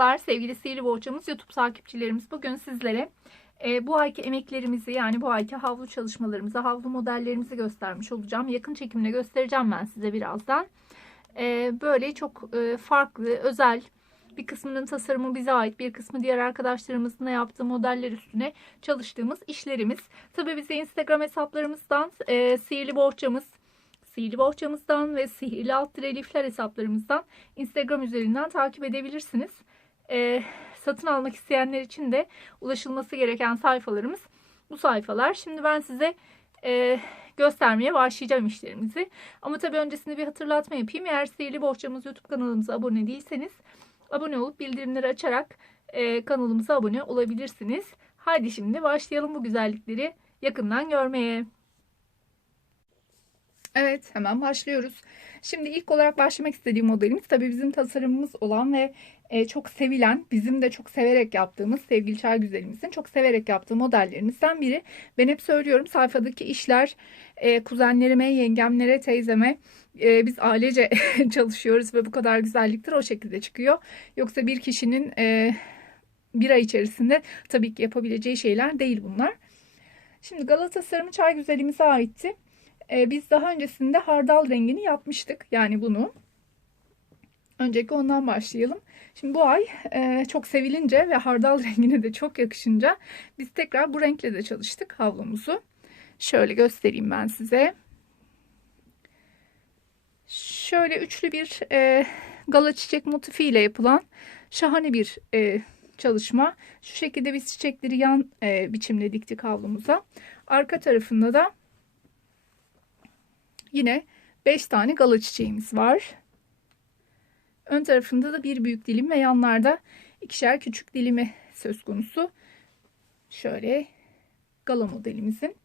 Merhabalar sevgili Sihirli Boğaçamız YouTube takipçilerimiz. Bugün sizlere e, bu ayki emeklerimizi yani bu ayki havlu çalışmalarımızı, havlu modellerimizi göstermiş olacağım. Yakın çekimle göstereceğim ben size birazdan. E, böyle çok e, farklı, özel bir kısmının tasarımı bize ait, bir kısmı diğer arkadaşlarımızın da yaptığı modeller üstüne çalıştığımız işlerimiz. Tabii bize Instagram hesaplarımızdan e, Sihirli Boğaçamız, Sihirli Bohçamızdan ve Sihirli Alt Lifler hesaplarımızdan Instagram üzerinden takip edebilirsiniz. Ee, satın almak isteyenler için de ulaşılması gereken sayfalarımız bu sayfalar. Şimdi ben size e, göstermeye başlayacağım işlerimizi. Ama tabii öncesinde bir hatırlatma yapayım. Eğer Sihirli Bohçamız YouTube kanalımıza abone değilseniz abone olup bildirimleri açarak e, kanalımıza abone olabilirsiniz. Haydi şimdi başlayalım bu güzellikleri yakından görmeye. Evet hemen başlıyoruz. Şimdi ilk olarak başlamak istediğim modelimiz tabii bizim tasarımımız olan ve e, çok sevilen, bizim de çok severek yaptığımız sevgili çay güzelimizin çok severek yaptığı modellerimizden biri. Ben hep söylüyorum sayfadaki işler e, kuzenlerime, yengemlere, teyzeme e, biz ailece çalışıyoruz ve bu kadar güzelliktir o şekilde çıkıyor. Yoksa bir kişinin e, bir ay içerisinde tabii ki yapabileceği şeyler değil bunlar. Şimdi Galata Sarımı çay güzelimize aitti. Ee, biz daha öncesinde hardal rengini yapmıştık. Yani bunu. Önceki ondan başlayalım. Şimdi bu ay e, çok sevilince ve hardal rengine de çok yakışınca biz tekrar bu renkle de çalıştık havlumuzu. Şöyle göstereyim ben size. Şöyle üçlü bir e, gala çiçek motifiyle yapılan şahane bir e, çalışma. Şu şekilde biz çiçekleri yan e, biçimle diktik havlumuza. Arka tarafında da Yine 5 tane gala çiçeğimiz var. Ön tarafında da bir büyük dilim ve yanlarda ikişer küçük dilimi söz konusu. Şöyle gala modelimizin.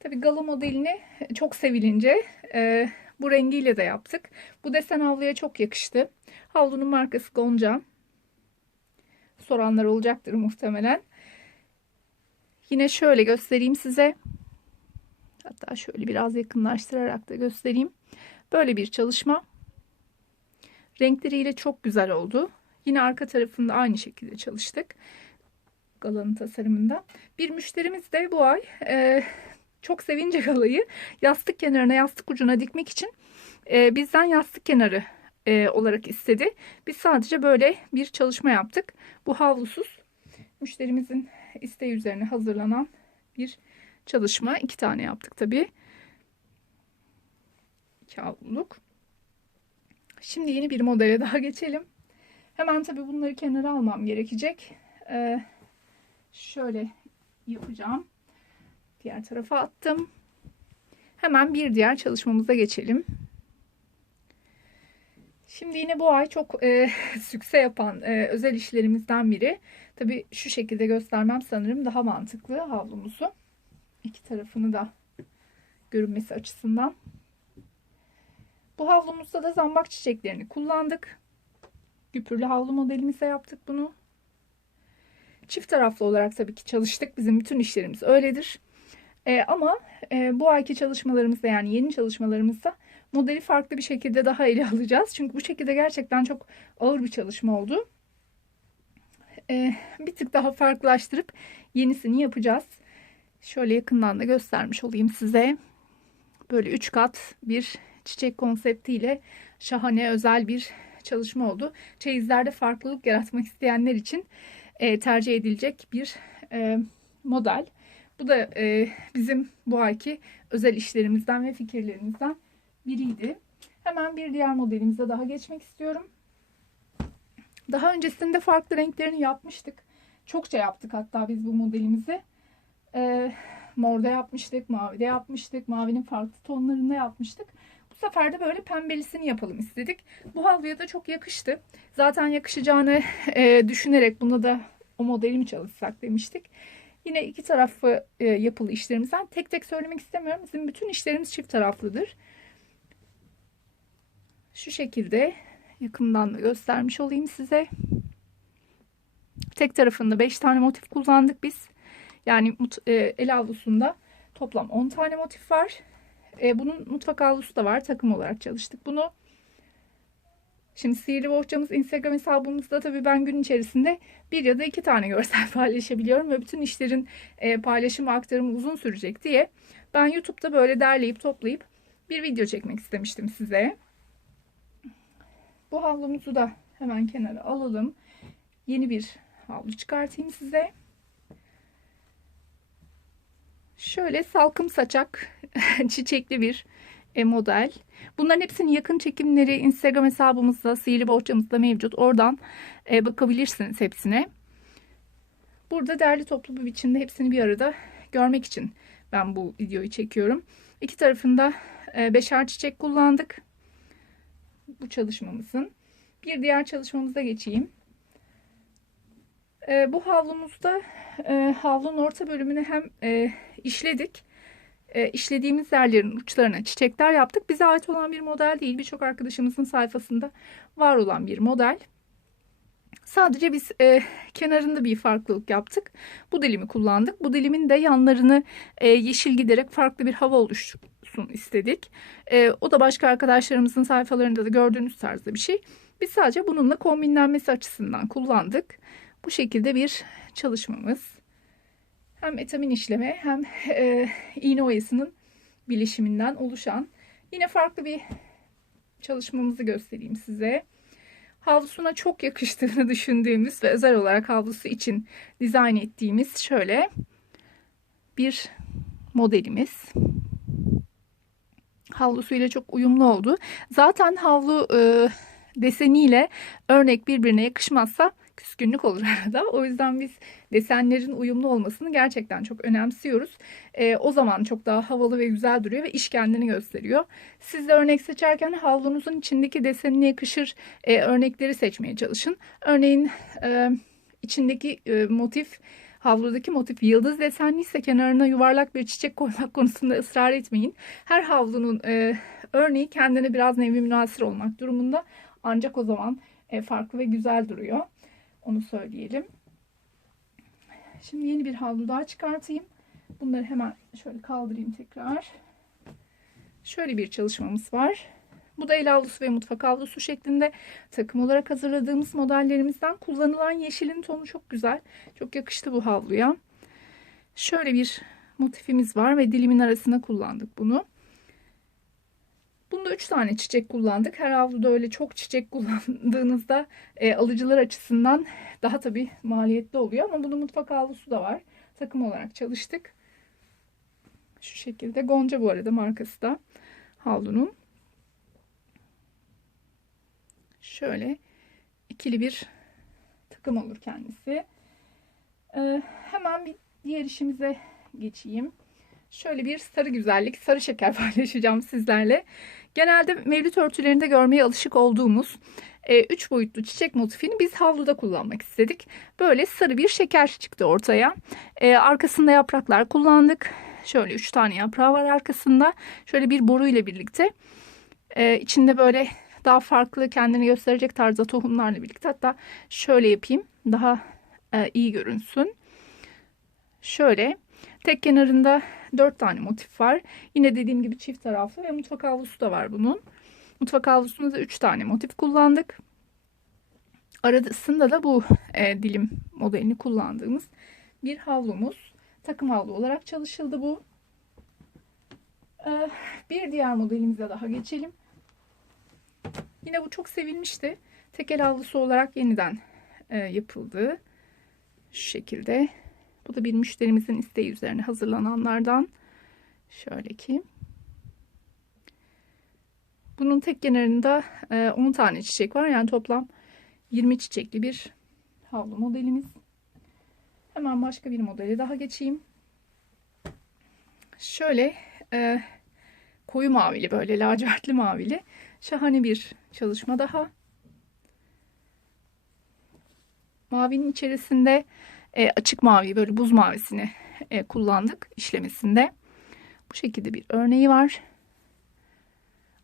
Tabi gala modelini çok sevilince e, bu rengiyle de yaptık. Bu desen havluya çok yakıştı. Havlunun markası Gonca. Soranlar olacaktır muhtemelen. Yine şöyle göstereyim size. Hatta şöyle biraz yakınlaştırarak da göstereyim. Böyle bir çalışma. Renkleriyle çok güzel oldu. Yine arka tarafında aynı şekilde çalıştık. Galanın tasarımında. Bir müşterimiz de bu ay e, çok sevince galayı yastık kenarına yastık ucuna dikmek için e, bizden yastık kenarı e, olarak istedi. Biz sadece böyle bir çalışma yaptık. Bu havlusuz müşterimizin isteği üzerine hazırlanan bir çalışma. iki tane yaptık tabi. İki havluluk. Şimdi yeni bir modele daha geçelim. Hemen tabi bunları kenara almam gerekecek. Ee, şöyle yapacağım. Diğer tarafa attım. Hemen bir diğer çalışmamıza geçelim. Şimdi yine bu ay çok e, sükse yapan e, özel işlerimizden biri. Tabi şu şekilde göstermem sanırım daha mantıklı havlumuzu iki tarafını da görünmesi açısından. Bu havlumuzda da zambak çiçeklerini kullandık. Güpürlü havlu modelimize yaptık bunu. Çift taraflı olarak tabii ki çalıştık. Bizim bütün işlerimiz öyledir. Ee, ama e, bu ayki çalışmalarımızda yani yeni çalışmalarımızda modeli farklı bir şekilde daha ele alacağız. Çünkü bu şekilde gerçekten çok ağır bir çalışma oldu. Ee, bir tık daha farklılaştırıp yenisini yapacağız. Şöyle yakından da göstermiş olayım size. Böyle üç kat bir çiçek konseptiyle şahane özel bir çalışma oldu. Çeyizlerde farklılık yaratmak isteyenler için e, tercih edilecek bir e, model. Bu da e, bizim bu ayki özel işlerimizden ve fikirlerimizden biriydi. Hemen bir diğer modelimize daha geçmek istiyorum. Daha öncesinde farklı renklerini yapmıştık. Çokça yaptık hatta biz bu modelimizi e, morda yapmıştık, mavide yapmıştık, mavinin farklı tonlarında yapmıştık. Bu sefer de böyle pembelisini yapalım istedik. Bu havluya da çok yakıştı. Zaten yakışacağını e, düşünerek buna da o modeli mi çalışsak demiştik. Yine iki tarafı e, yapılı işlerimizden tek tek söylemek istemiyorum. Bizim bütün işlerimiz çift taraflıdır. Şu şekilde yakından da göstermiş olayım size. Tek tarafında 5 tane motif kullandık biz. Yani e, el havlusunda toplam 10 tane motif var. E, bunun mutfak havlusu da var. Takım olarak çalıştık bunu. Şimdi Sihirli Bohçamız Instagram hesabımızda tabii ben gün içerisinde bir ya da iki tane görsel paylaşabiliyorum ve bütün işlerin e, paylaşım ve aktarımı uzun sürecek diye ben YouTube'da böyle derleyip toplayıp bir video çekmek istemiştim size. Bu havlumuzu da hemen kenara alalım. Yeni bir havlu çıkartayım size. Şöyle salkım saçak çiçekli bir e, model. Bunların hepsinin yakın çekimleri Instagram hesabımızda, Sihirli Bohçamızda mevcut. Oradan e, bakabilirsiniz hepsine. Burada derli toplu bir biçimde hepsini bir arada görmek için ben bu videoyu çekiyorum. İki tarafında e, beşer çiçek kullandık. Bu çalışmamızın. Bir diğer çalışmamıza geçeyim. E, bu havlumuzda e, havlunun orta bölümünü hem e, işledik. E, işlediğimiz yerlerin uçlarına çiçekler yaptık. Bize ait olan bir model değil. Birçok arkadaşımızın sayfasında var olan bir model. Sadece biz e, kenarında bir farklılık yaptık. Bu dilimi kullandık. Bu dilimin de yanlarını e, yeşil giderek farklı bir hava oluşsun istedik. E, o da başka arkadaşlarımızın sayfalarında da gördüğünüz tarzda bir şey. Biz sadece bununla kombinlenmesi açısından kullandık. Bu şekilde bir çalışmamız. Hem etamin işleme hem e, iğne oyasının bilişiminden oluşan yine farklı bir çalışmamızı göstereyim size. Havlusuna çok yakıştığını düşündüğümüz ve özel olarak havlusu için dizayn ettiğimiz şöyle bir modelimiz. Havlusuyla çok uyumlu oldu. Zaten havlu e, deseniyle örnek birbirine yakışmazsa küskünlük olur arada. O yüzden biz desenlerin uyumlu olmasını gerçekten çok önemsiyoruz. E, o zaman çok daha havalı ve güzel duruyor ve iş kendini gösteriyor. Siz de örnek seçerken havlunuzun içindeki desenine yakışır e, örnekleri seçmeye çalışın. Örneğin e, içindeki e, motif havludaki motif yıldız desenliyse kenarına yuvarlak bir çiçek koymak konusunda ısrar etmeyin. Her havlunun e, örneği kendine biraz nevi münasır olmak durumunda. Ancak o zaman e, farklı ve güzel duruyor. Onu söyleyelim. Şimdi yeni bir havlu daha çıkartayım. Bunları hemen şöyle kaldırayım tekrar. Şöyle bir çalışmamız var. Bu da el havlusu ve mutfak havlusu şeklinde takım olarak hazırladığımız modellerimizden kullanılan yeşilin tonu çok güzel. Çok yakıştı bu havluya. Şöyle bir motifimiz var ve dilimin arasına kullandık bunu. Bunda 3 tane çiçek kullandık. Her havluda öyle çok çiçek kullandığınızda e, alıcılar açısından daha tabi maliyetli oluyor. Ama bunun mutfak havlusu da var. Takım olarak çalıştık. Şu şekilde. Gonca bu arada markası da havlunun. Şöyle ikili bir takım olur kendisi. Ee, hemen bir diğer işimize geçeyim. Şöyle bir sarı güzellik, sarı şeker paylaşacağım sizlerle. Genelde mevlüt örtülerinde görmeye alışık olduğumuz 3 e, boyutlu çiçek motifini biz havluda kullanmak istedik. Böyle sarı bir şeker çıktı ortaya. E, arkasında yapraklar kullandık. Şöyle 3 tane yaprağı var arkasında. Şöyle bir boru ile birlikte. E, içinde böyle daha farklı kendini gösterecek tarzda tohumlarla birlikte. Hatta şöyle yapayım. Daha e, iyi görünsün. Şöyle tek kenarında 4 tane motif var. Yine dediğim gibi çift taraflı ve mutfak havlusu da var bunun. Mutfak havlusunda da 3 tane motif kullandık. Arasında da bu e, dilim modelini kullandığımız bir havlumuz. Takım havlu olarak çalışıldı bu. E, bir diğer modelimize daha geçelim. Yine bu çok sevilmişti. Tekel havlusu olarak yeniden e, yapıldı. Şu şekilde. Bu da bir müşterimizin isteği üzerine hazırlananlardan. Şöyle ki. Bunun tek kenarında 10 e, tane çiçek var. Yani toplam 20 çiçekli bir havlu modelimiz. Hemen başka bir modele daha geçeyim. Şöyle e, koyu mavili böyle lacivertli mavili şahane bir çalışma daha. Mavinin içerisinde e, açık mavi böyle buz mavisini e, kullandık işlemesinde. Bu şekilde bir örneği var.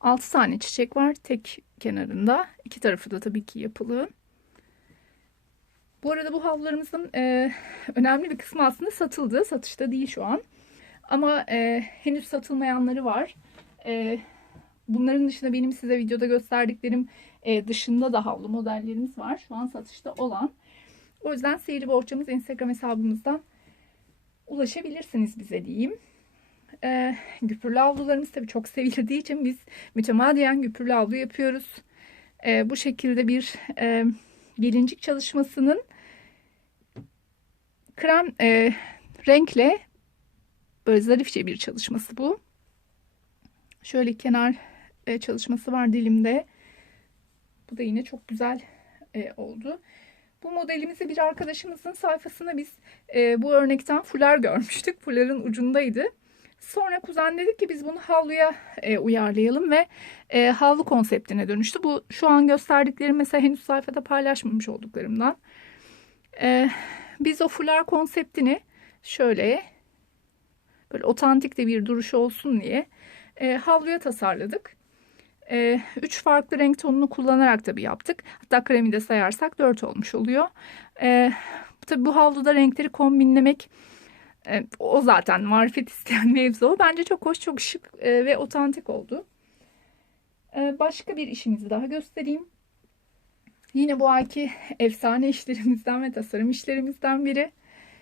6 tane çiçek var tek kenarında. İki tarafı da tabii ki yapılı. Bu arada bu havlularımızın e, önemli bir kısmı aslında satıldı. Satışta değil şu an. Ama e, henüz satılmayanları var. E, bunların dışında benim size videoda gösterdiklerim e, dışında da havlu modellerimiz var. Şu an satışta olan. O yüzden Sihirli Bohçamız Instagram hesabımızdan ulaşabilirsiniz bize diyeyim. E, güpürlü havlularımız tabii çok sevildiği için biz mütemadiyen güpürlü havlu yapıyoruz. E, bu şekilde bir e, gelincik çalışmasının krem e, renkle böyle zarifçe bir çalışması bu. Şöyle kenar e, çalışması var dilimde. Bu da yine çok güzel e, oldu. Bu modelimizi bir arkadaşımızın sayfasında biz e, bu örnekten fular görmüştük. Fuların ucundaydı. Sonra kuzen dedi ki biz bunu havluya e, uyarlayalım ve e, havlu konseptine dönüştü. Bu şu an gösterdiklerim mesela henüz sayfada paylaşmamış olduklarımdan. E, biz o fular konseptini şöyle böyle otantik de bir duruşu olsun diye e, havluya tasarladık. E, üç farklı renk tonunu kullanarak tabii yaptık. Hatta kremi de sayarsak dört olmuş oluyor. E, tabii bu havluda renkleri kombinlemek e, o zaten marifet isteyen mevzu. Bence çok hoş, çok şık e, ve otantik oldu. E, başka bir işimizi daha göstereyim. Yine bu ayki efsane işlerimizden ve tasarım işlerimizden biri.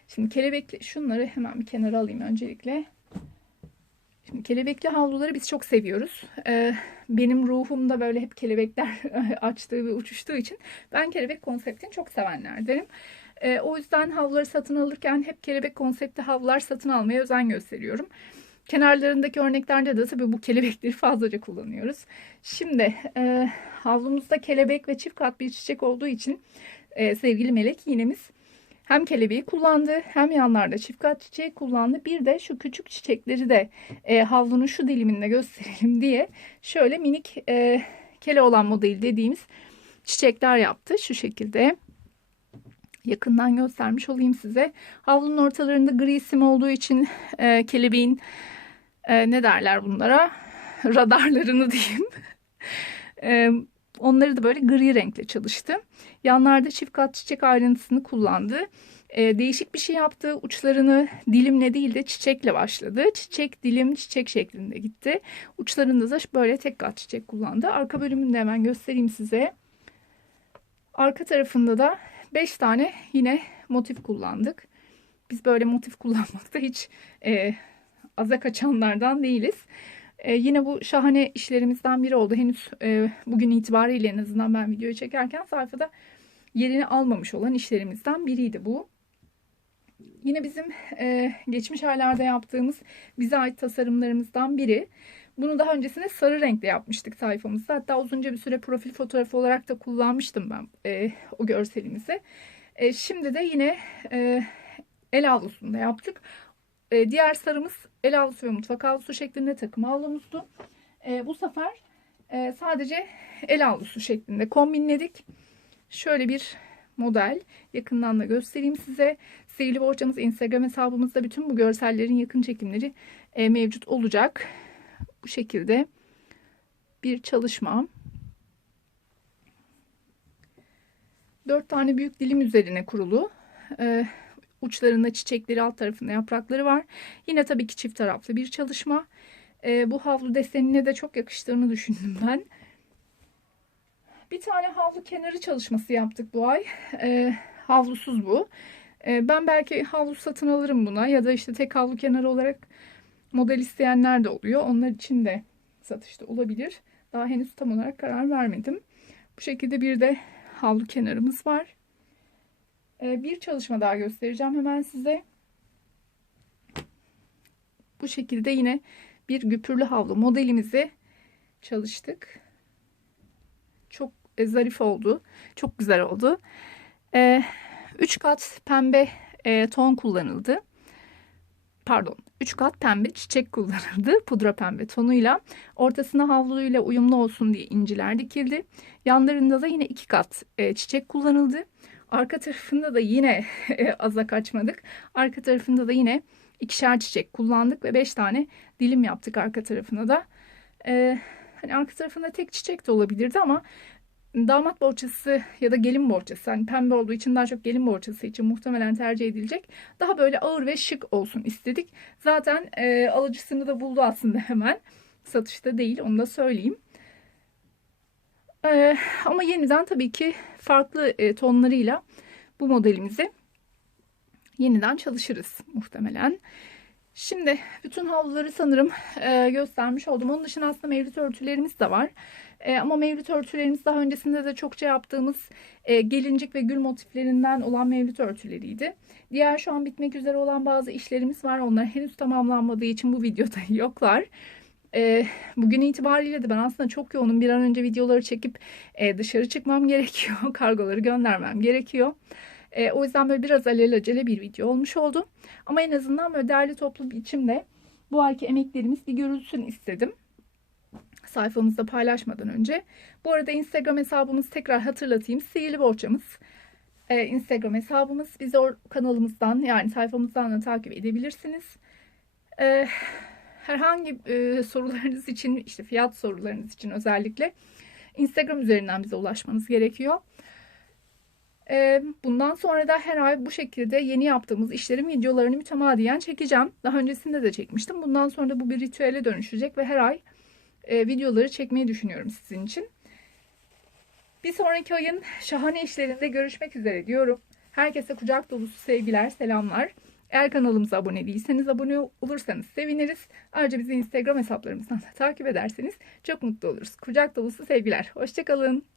Şimdi kelebekli şunları hemen bir kenara alayım öncelikle. Şimdi kelebekli havluları biz çok seviyoruz. Ee, benim ruhumda böyle hep kelebekler açtığı ve uçuştuğu için ben kelebek konseptini çok sevenlerdenim. Ee, o yüzden havluları satın alırken hep kelebek konsepti havlular satın almaya özen gösteriyorum. Kenarlarındaki örneklerde de tabii bu kelebekleri fazlaca kullanıyoruz. Şimdi e, havlumuzda kelebek ve çift kat bir çiçek olduğu için e, sevgili melek iğnemiz hem kelebeği kullandı hem yanlarda çift kat çiçeği kullandı. Bir de şu küçük çiçekleri de e, havlunun şu diliminde gösterelim diye şöyle minik e, kele olan model dediğimiz çiçekler yaptı. Şu şekilde yakından göstermiş olayım size. Havlunun ortalarında gri sim olduğu için e, kelebeğin e, ne derler bunlara radarlarını diyeyim. e, onları da böyle gri renkle çalıştı. Yanlarda çift kat çiçek ayrıntısını kullandı. E, değişik bir şey yaptı. Uçlarını dilimle değil de çiçekle başladı. Çiçek, dilim, çiçek şeklinde gitti. Uçlarında da böyle tek kat çiçek kullandı. Arka bölümünü de hemen göstereyim size. Arka tarafında da 5 tane yine motif kullandık. Biz böyle motif kullanmakta hiç e, aza kaçanlardan değiliz. E, yine bu şahane işlerimizden biri oldu. Henüz e, bugün itibariyle en azından ben videoyu çekerken sayfada yerini almamış olan işlerimizden biriydi bu. Yine bizim e, geçmiş aylarda yaptığımız bize ait tasarımlarımızdan biri. Bunu daha öncesinde sarı renkte yapmıştık sayfamızda. Hatta uzunca bir süre profil fotoğrafı olarak da kullanmıştım ben e, o görselimizi. E, şimdi de yine e, el havlusunda yaptık. E, diğer sarımız el havlusu ve mutfak havlusu şeklinde takım havlumuzdu. E, bu sefer e, sadece el havlusu şeklinde kombinledik. Şöyle bir model. Yakından da göstereyim size. Sihirli Borçamız Instagram hesabımızda bütün bu görsellerin yakın çekimleri e, mevcut olacak. Bu şekilde bir çalışma. Dört tane büyük dilim üzerine kurulu. E, uçlarında çiçekleri alt tarafında yaprakları var. Yine tabii ki çift taraflı bir çalışma. E, bu havlu desenine de çok yakıştığını düşündüm ben. Bir tane havlu kenarı çalışması yaptık bu ay. E, havlusuz bu. E, ben belki havlu satın alırım buna ya da işte tek havlu kenarı olarak model isteyenler de oluyor. Onlar için de satışta olabilir. Daha henüz tam olarak karar vermedim. Bu şekilde bir de havlu kenarımız var. E, bir çalışma daha göstereceğim hemen size. Bu şekilde yine bir güpürlü havlu modelimizi çalıştık. Çok e, zarif oldu. Çok güzel oldu. 3 e, kat pembe e, ton kullanıldı. Pardon 3 kat pembe çiçek kullanıldı. Pudra pembe tonuyla. Ortasına havluyla uyumlu olsun diye inciler dikildi. Yanlarında da yine 2 kat çiçek kullanıldı. Arka tarafında da yine aza kaçmadık. Arka tarafında da yine ikişer çiçek kullandık ve 5 tane dilim yaptık arka tarafına da. Ee, hani arka tarafında tek çiçek de olabilirdi ama damat bohçası ya da gelin bohçası hani pembe olduğu için daha çok gelin bohçası için muhtemelen tercih edilecek. Daha böyle ağır ve şık olsun istedik. Zaten e, alıcısını da buldu aslında hemen. Satışta değil onu da söyleyeyim. Ee, ama yeniden tabii ki farklı e, tonlarıyla bu modelimizi yeniden çalışırız muhtemelen. Şimdi bütün havluları sanırım e, göstermiş oldum. Onun dışında aslında mevlüt örtülerimiz de var. E, ama mevlüt örtülerimiz daha öncesinde de çokça yaptığımız e, gelincik ve gül motiflerinden olan mevlüt örtüleriydi. Diğer şu an bitmek üzere olan bazı işlerimiz var. Onlar henüz tamamlanmadığı için bu videoda yoklar. E, bugün itibariyle de ben aslında çok yoğunum. Bir an önce videoları çekip e, dışarı çıkmam gerekiyor. Kargoları göndermem gerekiyor. E, o yüzden böyle biraz alelacele bir video olmuş oldu. Ama en azından böyle derli toplu biçimde bu ayki emeklerimiz bir görülsün istedim. Sayfamızda paylaşmadan önce. Bu arada Instagram hesabımızı tekrar hatırlatayım. Sihirli Bohçamız. Ee, Instagram hesabımız. Bizi o kanalımızdan yani sayfamızdan da takip edebilirsiniz. Ee, herhangi e, sorularınız için işte fiyat sorularınız için özellikle Instagram üzerinden bize ulaşmanız gerekiyor. Ee, bundan sonra da her ay bu şekilde yeni yaptığımız işlerin videolarını mütemadiyen çekeceğim. Daha öncesinde de çekmiştim. Bundan sonra da bu bir ritüele dönüşecek ve her ay e, videoları çekmeyi düşünüyorum sizin için. Bir sonraki ayın şahane işlerinde görüşmek üzere diyorum. Herkese kucak dolusu sevgiler, selamlar. Eğer kanalımıza abone değilseniz abone olursanız seviniriz. Ayrıca bizi Instagram hesaplarımızdan da takip ederseniz çok mutlu oluruz. Kucak dolusu sevgiler. Hoşçakalın.